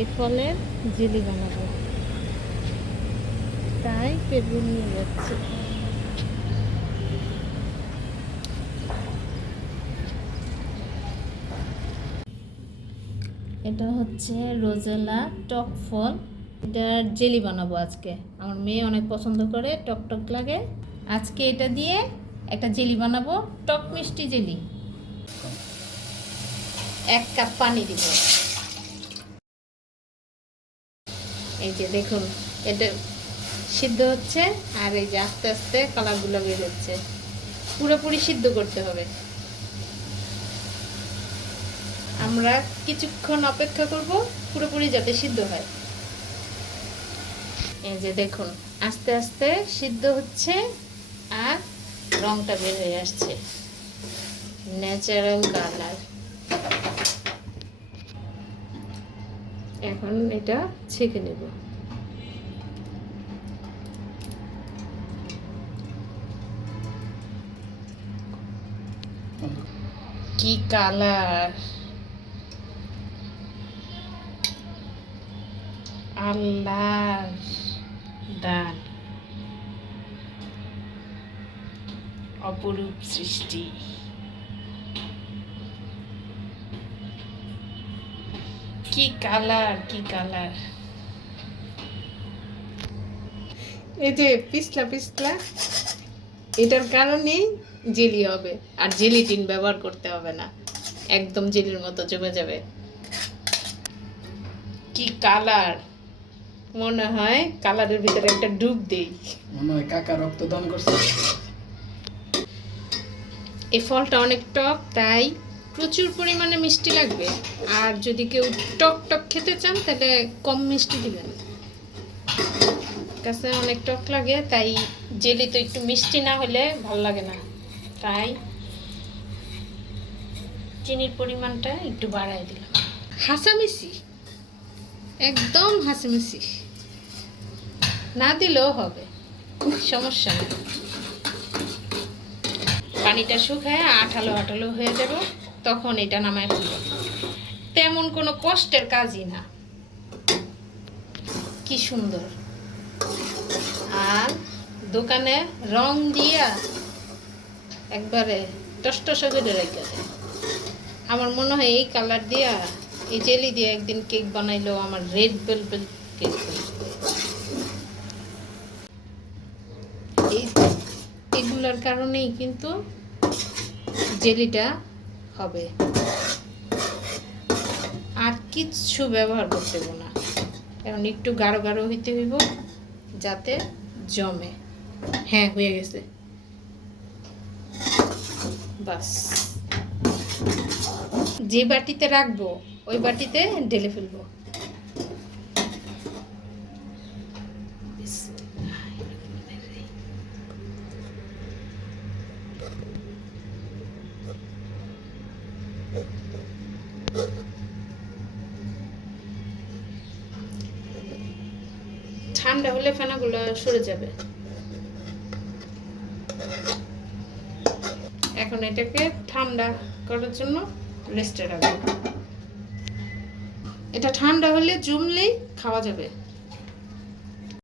এই ফলের জেলি বানাবো। তাই পেঁপে নিয়ে যাচ্ছি। এটা হচ্ছে রোজেলা টক ফল। এটার জেলি বানাবো আজকে। আমার মেয়ে অনেক পছন্দ করে, টক টক লাগে। আজকে এটা দিয়ে একটা জেলি বানাবো, টক মিষ্টি জেলি। এক কাপ পানি দিব। এই যে দেখুন, এটা সিদ্ধ হচ্ছে আর এই যে আস্তে আস্তে কালারগুলো বের হচ্ছে। পুরোপুরি সিদ্ধ করতে হবে। আমরা কিছুক্ষণ অপেক্ষা করব, পুরোপুরি যাতে সিদ্ধ হয়। এই যে দেখুন, আস্তে আস্তে সিদ্ধ হচ্ছে আর রংটা বের হয়ে আসছে। Natural colour. এখন এটা ছেঁকে নেব। কি কালার? আল্লাহ দান। অপরূপ সৃষ্টি। কি কালার কি কালার? এই যে পিছলা পিছলা এটার কারণেই জেলি হবে। আর জেলিটিন ব্যবহার করতে হবে না। একদম জেলির মতো জমে যাবে। কি কালার? মনে হয় কালারের ভিতরে একটা ডুব দেই। মনে হয় কাকা রক্তদান করছে। এই ফলটা অনেক টক তাই প্রচুর পরিমাণে মিষ্টি লাগবে। আর যদি কেউ টক টক খেতে চান, তাহলে কম মিষ্টি দিবেন। কাছে অনেক টক লাগে, তাই জেলি তো একটু মিষ্টি না হলে ভালো লাগে না। তাই চিনির পরিমাণটা একটু বাড়াই দিলাম। হাসামিসি। একদম হাসামিসি। না দিলেও হবে সমস্যা নেই। পানিটা শুকায় আঠালো আঠালো হয়ে যাবে। তখন এটা নামায় ফেলব তেমন কোনো কষ্টের কাজই না। কি সুন্দর। আর দোকানে রং দিয়া একবারে টস করে রেখে দেয়। আমার মনে হয় এই কালার দিয়া, এই জেলি দিয়ে একদিন কেক বানাইলো আমার রেড ভেলভেট কেক। এই এগুলোর কারণেই কিন্তু জেলিটা হবে। আর কিচ্ছু ব্যবহার করতে হইব না। এখন একটু গাঢ় গাঢ় হইতে হইব, যাতে জমে। হ্যাঁ হয়ে গেছে। বাস। যে বাটিতে রাখব, ওই বাটিতে ঢেলে ফেলব। ঠান্ডা হলে ফেনাগুলো সরে যাবে। এখন এটাকে ঠান্ডা করার জন্য রেস্টে রাখব। এটা ঠান্ডা হলে জমলেই খাওয়া যাবে।